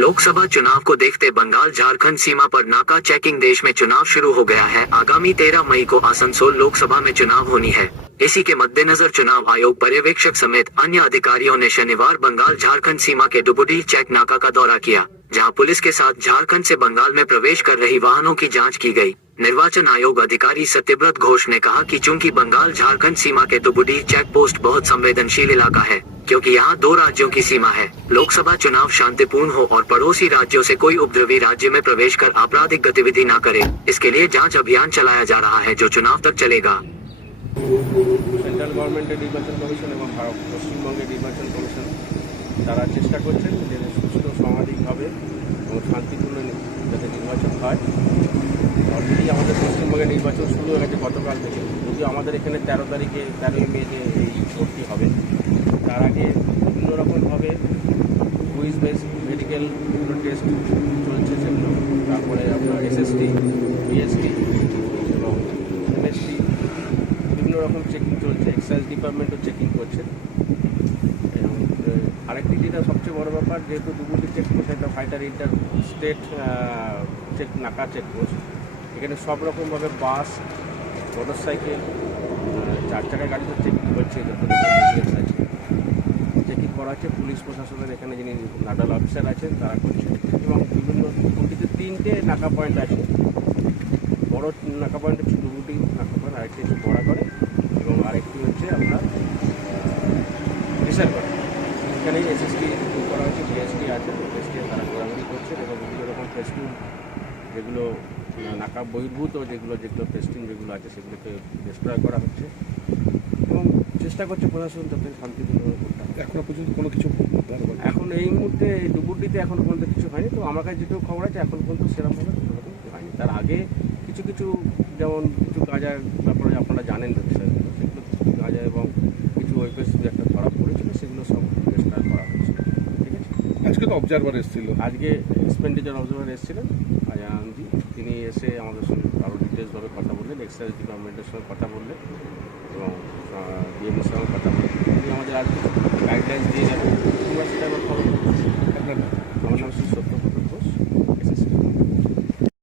लोकसभा चुनाव को देखते बंगाल झारखंड सीमा पर नाका चेकिंग। देश में चुनाव शुरू हो गया है। आगामी 13 मई को आसनसोल लोकसभा में चुनाव होनी है। इसी के मद्देनजर चुनाव आयोग पर्यवेक्षक समेत अन्य अधिकारियों ने शनिवार बंगाल झारखंड सीमा के डुबुडी चेक नाका का दौरा किया, जहां पुलिस के साथ झारखंड से बंगाल में प्रवेश कर रही वाहनों की जांच की गई। निर्वाचन आयोग अधिकारी सत्यव्रत घोष ने कहा कि चूंकि बंगाल झारखंड सीमा के डुबुडी चेक पोस्ट बहुत संवेदनशील इलाका है, क्योंकि यहाँ 2 राज्यों की सीमा है, लोकसभा चुनाव शांतिपूर्ण हो और पड़ोसी राज्यों से कोई उपद्रवी राज्य में प्रवेश कर आपराधिक गतिविधि न करे, इसके लिए जांच अभियान चलाया जा रहा है, जो चुनाव तक चलेगा। सेंट्रल गवर्नमेंट निर्वाचन कमिशन এবং পশ্চিমবঙ্গের নির্বাচন কমিশন তারা চেষ্টা করছেন যে সুষ্ঠু সামাজিকভাবে এবং শান্তিপূর্ণ যাতে নির্বাচন হয়। অলরেডি আমাদের পশ্চিমবঙ্গের নির্বাচন শুরু হয়ে গেছে গতকাল থেকে, যদিও আমাদের এখানে 13ই মে যে এই ভোটটি হবে, তার আগে বিভিন্ন রকমভাবে কুইজ বেস মেডিকেল টেস্ট চলছে, সেগুলো তারপরে আপনার এসএসটি, বিএসটি এবং এমএসটি বিভিন্ন রকম চেকিং চলছে। এক্সাইজ ডিপার্টমেন্টও চেকিং করছে। এবং আরেকটি যেটা সবচেয়ে বড় ব্যাপার, যেহেতু ডুবুরি চেকপোস্ট একটা ফাইটার ইন্টার স্টেট নাকা চেকপোস্ট, এখানে সব রকমভাবে বাস, মোটর সাইকেল, 4 চাকার গাড়িতে চেকিং করছে, চেকিং করা হচ্ছে। পুলিশ প্রশাসনের এখানে যিনি নাডাল অফিসার আছেন তারা করছে। এবং বিভিন্ন ডুবুরিতে 3টে নাকা পয়েন্ট আছে। বড় নাকা পয়েন্ট হচ্ছে ডুবুরি নাকা পয়েন্ট, আরেকটি হচ্ছে বড়া করে এবং আরেকটি হচ্ছে আপনার রিসার্ভ করে। এখানেই এসএসটি করা হচ্ছে, বিএসটি আছে, এসটি তারা ঘোরাঘুরি করছে এবং বিভিন্ন রকম ফেস্টুন যেগুলো নাকা বহির্ভূত যেগুলো ফেস্টুন যেগুলো আছে সেগুলোকে ডিস্ট্রয় করা হচ্ছে এবং চেষ্টা করছে প্রশাসন যাতে শান্তিপূর্ণভাবে করতে হয়। এখনো পর্যন্ত কোনো কিছু এখন এই মুহূর্তে ডুবুরিতে এখনও পর্যন্ত কিছু হয়নি। তো আমার কাছে যেটুকু খবর আছে এখন পর্যন্ত সেরকমভাবে সেরকম হয়নি। তার আগে কিছু যেমন কিছু গাঁজার ব্যাপারে আপনারা জানেন বিষয়গুলো, সেগুলো গাঁজা এবং কিছু ওয়েপেস একটা ধরা পড়েছিল, সেগুলো সব ডিস্ট্রয় করা হয়েছে। ঠিক আছে, আজকে তো অবজারভার এসেছিল, আজকে এক্সপেন্ডিচার অবজারভার এসেছিলেন আজানজি, তিনি এসে আমাদের সঙ্গে আরও ডিটেলসভাবে কথা বললেন, এক্সাইজ ডিপার্টমেন্টের সঙ্গে কথা বললেন এবং ডিএমওর সঙ্গে কথা বললেন। তিনি আমাদের আর কিছু গাইডলাইন দিয়ে যাবেন। সেটা আমার খবর। আপনার আমার নাম